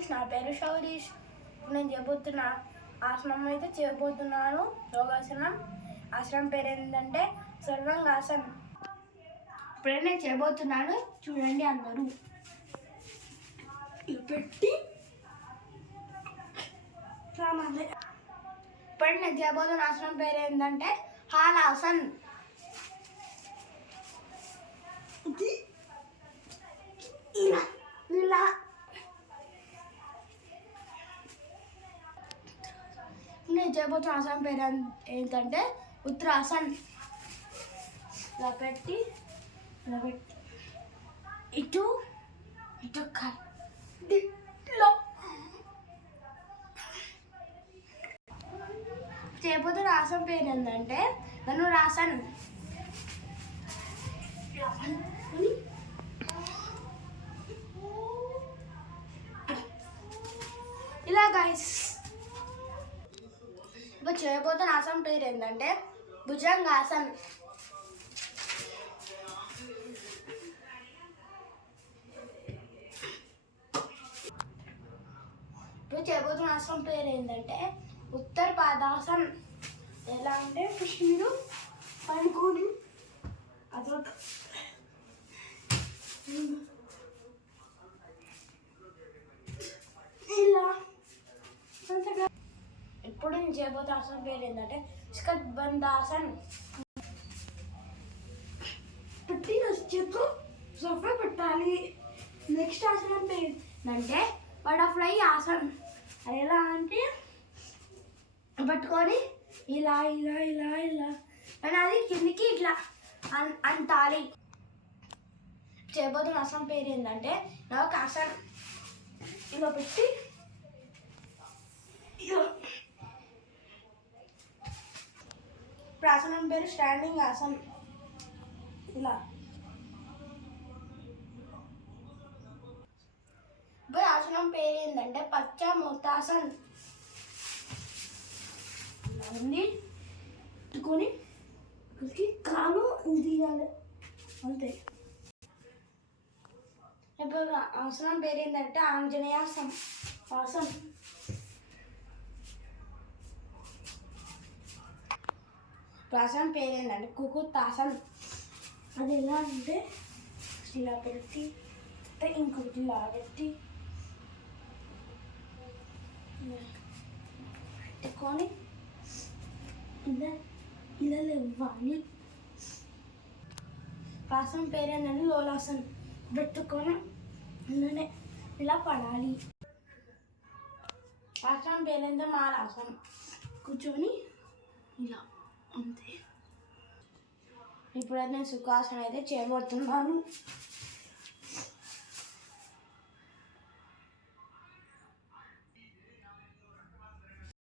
Guys, నా పేరు శౌరీష్. నేను చేయబోతున్న ఆసనం అయితే చేయబోతున్నాను. యోగాసనం. ఆసనం పేరు ఏంటంటే సర్వాంగాసన్. ఇప్పుడే నేను చేయబోతున్నాను, చూడండి అందరూ. పెట్టి ఇప్పుడు నేను చేయబోతున్న ఆసనం పేరు ఏంటంటే హాలాసన్. ఇలా నేను చేయబోతున్న ఆసనం పేరు ఏంటంటే ఉత్తరాసన్. ఇలా పెట్టి ఇటు చేయబోతున్న ఆసనం పేరు ఏంటంటే ధనురాసన్. ఇలా గైస్, ఇప్పుడు చేయబోతున్న ఆసనం పేరు ఏంటంటే భుజంగాసన్. ఇప్పుడు చేయబోతున్న ఆసనం పేరు ఏంటంటే ఉత్తర పాదాసన్. ఎలా అంటే ఫస్ట్ మీరు పడుకొని అదొక ఇలా. ఇప్పుడు నేను చేయబోతున్న ఆసనం పేరు ఏంటంటే స్కద్బందాసన్. పెట్టి చేతితో సఫా పెట్టాలి. నెక్స్ట్ ఆసనం పేరు ఏంటంటే బటర్ఫ్లై ఆసన్. అది ఎలా అంటే పట్టుకొని ఇలా ఇలా ఇలా ఇలా అని అది కిందికి ఇట్లా అంటాలి. చేయబోతున్న ఆసనం పేరు ఏంటంటే నవకాసన్. ఇలా పెట్టి ఇప్పుడు ఆసనం పేరు స్టాండింగ్ ఆసన్. ఇలా ఇప్పుడు ఆసనం పేరు ఏంటంటే పశ్చామోత్తాసన్. ఇలా ఉంది, పెట్టుకొని కాలు తీయాలి అంతే. ఇప్పుడు ఆసనం పేరు ఏంటంటే ఆంజనేయాసనం. ఆసనం ఆసనం పేరు ఏంటంటే కుకుతాసన్. అది ఎలా అంటే ఇలా పెట్టి ఇంకొకటి ఇలా పెట్టి పెట్టుకొని ఇలా ఇలా లేవాలి. ఆసనం పేరు ఏంటంటే లోలాసన్. పెట్టుకొని ఇలానే ఇలా పడాలి. ఆసనం పేరు ఏంటంటే మాలాసనం. కూర్చొని ఇలా అంతే. ఇప్పుడైతే నేను సుఖాసనం అయితే చేయబోతున్నాను.